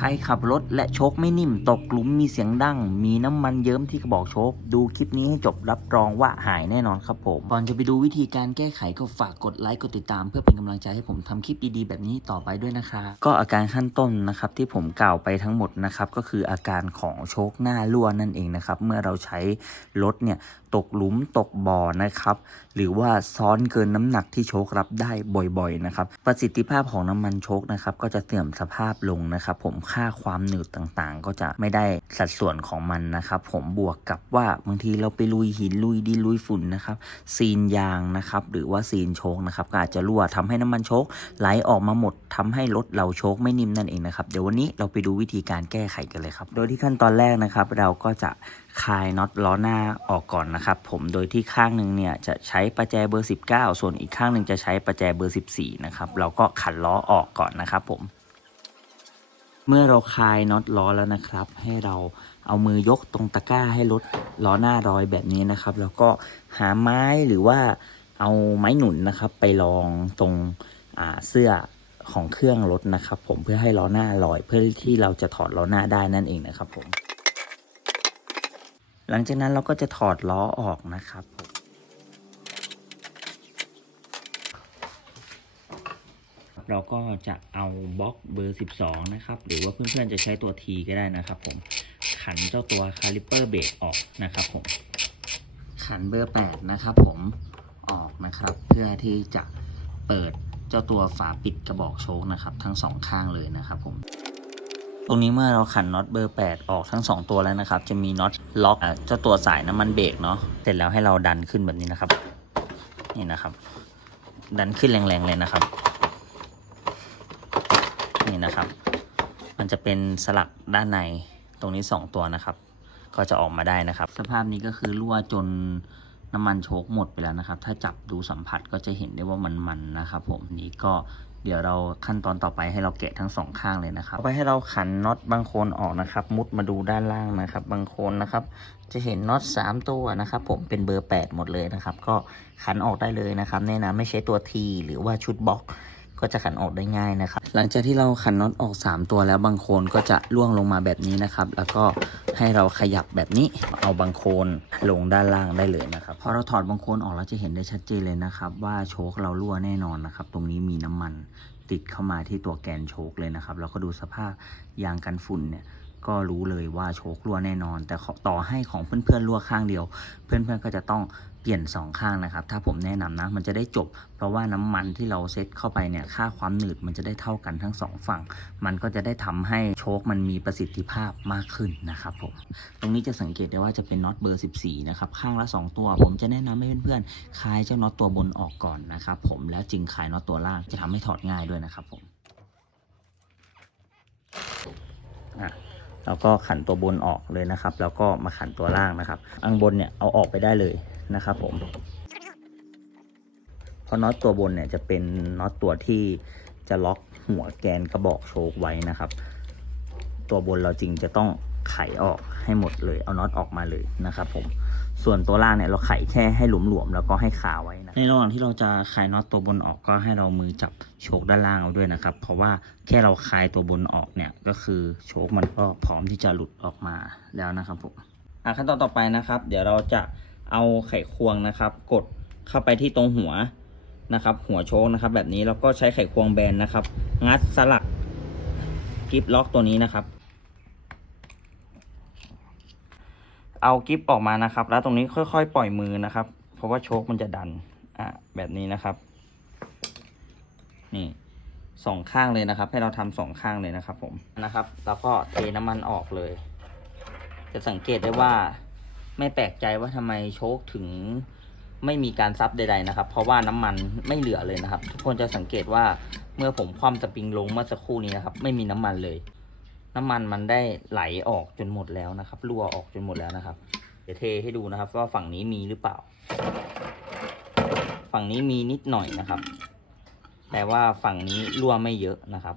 ใครขับรถและโชคไม่นิ่ม ตกหลุมมีเสียงดัง มีน้ำมันเยิ้มที่กระบอกโชค ดูคลิปนี้ให้จบรับรองว่าหายแน่นอนครับผม ก่อนจะไปดูวิธีการแก้ไขก็ฝากกดไลค์กดติดตาม เพื่อเป็นกำลังใจให้ผมทำคลิปดีๆ แบบนี้ต่อไปด้วยนะครับก็อาการขั้นต้นนะครับที่ผมกล่าวไปทั้งหมดนะครับก็คืออาการของโชคหน้ารั่วนั่นเองนะครับเมื่อเราใช้รถเนี่ยตกหลุมตกบ่อนะครับหรือว่าซ้อนเกินน้ำหนักที่โชครับได้บ่อยๆนะครับประสิทธิภาพของน้ำมันโชคนะครับก็จะเสื่อมสภาพลงนะครับผมค่าความหนืดต่างๆ ก็จะไม่ได้สัดส่วนของมันนะครับผมบวกกับว่าบางทีเราไปลุยหินลุยดินลุยฝุ่นนะครับซีนยางนะครับหรือว่าซีนโชคนะครับก็อาจจะรั่วทำให้น้ำมันโชคไหลออกมาหมดทำให้รถเราโชคไม่นิ่มนั่นเองนะครับเดี๋ยววันนี้เราไปดูวิธีการแก้ไขกันเลยครับ โดยที่ขั้นตอนแรกนะครับ เราก็จะคลายน็อตล้อหน้าออกก่อนนะครับผมโดยที่ข้างหนึ่งเนี่ยจะใช้ประแจเบอร์ 19 ส่วนอีกข้างหนึ่งจะใช้ประแจเบอร์ 14นะครับเราก็ขันล้อออกก่อนนะครับผม เมื่อเราคลายน็อตล้อแล้วนะครับ ให้เราเอามือยกตรงตะกร้าให้รถล้อหน้ารอยแบบนี้นะครับ แล้วก็หาไม้หรือว่าเอาไม้หนุนนะครับ ไปลองตรงเสื้อของเครื่องรถนะครับ ผมเพื่อให้ล้อหน้าลอยเพื่อที่เราจะถอดล้อหน้าได้นั่นเองนะครับผม หลังจากนั้นเราก็จะถอดล้อออกนะครับผม เราก็จะเอาบล็อกเบอร์ 12 นะครับ หรือว่าเพื่อนๆจะใช้ตัว T ก็ได้นะครับผม ขันเจ้าตัวคาลิเปอร์เบรกออกนะครับผม ขันเบอร์ 8 นะครับผมออกนะครับ เพื่อที่จะเปิดเจ้าตัวฝาปิดกระบอกโชคนะครับ ทั้งสองข้างเลยนะครับผมตรงนี้เมื่อเราขันน็อตเบอร์ 8 ออกทั้ง 2 ตัวแล้วนะครับ จะมีน็อตล็อกเจ้าตัวสายน้ำมันเบรกเนาะเสร็จแล้วให้เราดันขึ้นแบบนี้นะครับ นี่นะครับ ดันขึ้นแรงๆเลยนะครับ นะครับ มันจะเป็นสลักด้านในตรงนี้ 2 ตัวนะครับ ก็จะออกมาได้นะครับ สภาพนี้ก็คือรั่วจนน้ำมันโชกหมดไปแล้วนะครับ ถ้าจับดูสัมผัสก็จะเห็นได้ว่ามันมันนะครับ ผมนี่ก็เดี๋ยวเราขั้นตอนต่อไปให้เราแกะทั้งสองข้างเลยนะครับไปให้เราขันน็อตบางโคนออกนะครับ มุดมาดูด้านล่างนะครับ บางโคนนะครับ จะเห็นน็อต3ตัวนะครับ ผมเป็นเบอร์ 8 หมดเลยนะครับ ก็ขันออกได้เลยนะครับแนะนำไม่ใช้ตัว T หรือว่าชุดบล็อก ก็จะขันออกได้ง่ายนะครับ หลังจากที่เราขันน็อตออก 3 ตัวแล้วบางโคนก็จะล่วงลงมาแบบนี้นะครับ แล้วก็ให้เราขยับแบบนี้เอาบางโคนลงด้านล่างได้เลยนะครับพอเราถอดบางโคนออกแล้วจะเห็นได้ชัดเจนเลยนะครับ ว่าโชคเรารั่วแน่นอนนะครับ ตรงนี้มีน้ำมันติดเข้ามาที่ตัวแกนโชคเลยนะครับ แล้วก็ดูสภาพยางกันฝุ่นเนี่ย ก็รู้เลยว่าโชครั่วแน่นอน แต่ขอต่อให้ของเพื่อนๆรั่วข้างเดียว เพื่อนๆก็จะต้องเปลี่ยนสองข้างนะครับ ถ้าผมแนะนำนะ มันจะได้จบ เพราะว่าน้ำมันที่เราเซตเข้าไปเนี่ย ค่าความหนืดมันจะได้เท่ากันทั้งสองฝั่ง มันก็จะได้ทำให้โชคมันมีประสิทธิภาพมากขึ้นนะครับผม ตรงนี้จะสังเกตได้ว่าจะเป็นน็อตเบอร์ 14 นะครับ ข้างละ 2 ตัว ผมจะแนะนำให้เพื่อนๆ คลายเจ้าน็อตตัวบนออกก่อนนะครับผม แล้วจึงคลายน็อตตัวล่าง จะทำให้ถอดง่ายด้วยนะครับผมอะ แล้วก็ขันตัวบนออกเลยนะครับ แล้วก็มาขันตัวล่างนะครับอังบนเนี่ยเอาออกไปได้เลยนะครับผมเพราะน็อตตัวบนเนี่ยจะเป็นน็อตตัวที่จะล็อกหัวแกนกระบอกโชคไว้นะครับ ตัวบนเราจริงจะต้องไขออกให้หมดเลย เอาน็อตออกมาเลยนะครับผม ส่วนตัวล่างเนี่ยเราไขแค่ให้หลวมๆแล้วก็ให้คาไว้นะในระหว่างที่เราจะคลายน็อตตัวบนออกก็ให้เรามือจับโชคด้านล่างเอาด้วยนะครับ เพราะว่าแค่เราคลายตัวบนออกเนี่ยก็คือโชคมันก็พร้อมที่จะหลุดออกมาแล้วนะครับผมอะขั้นตอนต่อไปนะครับ เดี๋ยวเราจะเอาไขควงนะครับ กดเข้าไปที่ตรงหัวนะครับ หัวโชคนะครับ แบบนี้แล้วก็ใช้ไขควงแบนนะครับ งัดสลักกิฟล็อกตัวนี้นะครับ เอากิฟออกมานะครับ แล้วตรงนี้ค่อยๆ ปล่อยมือนะครับ เพราะว่าโชคมันจะดันอะแบบนี้นะครับ นี่สองข้างเลยนะครับ ให้เราทำสองข้างเลยนะครับ ผมนะครับ แล้วก็เทน้ำมันออกเลย จะสังเกตได้ว่าไม่แปลกใจว่าทำไมโชคถึงไม่มีการซับใดๆนะครับ เพราะว่าน้ำมันไม่เหลือเลยนะครับ ทุกคนจะสังเกตว่าเมื่อผมคว่ำสปริงลงเมื่อสักครู่นี้นะครับ ไม่มีน้ำมันเลย น้ำมันมันได้ไหลออกจนหมดแล้วนะครับรั่วออกจนหมดแล้วนะครับ เดี๋ยวเทให้ดูนะครับว่าฝั่งนี้มีหรือเปล่า ฝั่งนี้มีนิดหน่อยนะครับ แต่ว่าฝั่งนี้รั่วไม่เยอะนะครับ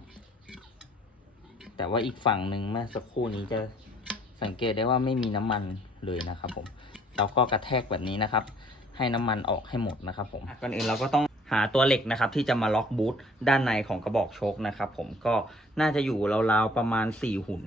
แต่ว่าอีกฝั่งหนึ่งเมื่อสักครู่นี้จะสังเกตได้ว่าไม่มีน้ำมันเลยนะครับ ผม เราก็กระแทกแบบนี้นะครับ ให้น้ำมันออกให้หมดนะครับ ผมก่อนอื่นเราก็ต้อง หาตัวเหล็กนะครับที่จะมาล็อกบูทด้านในของกระบอกโชคนะครับผมก็น่าจะอยู่ราวๆประมาณ 4 หุ่น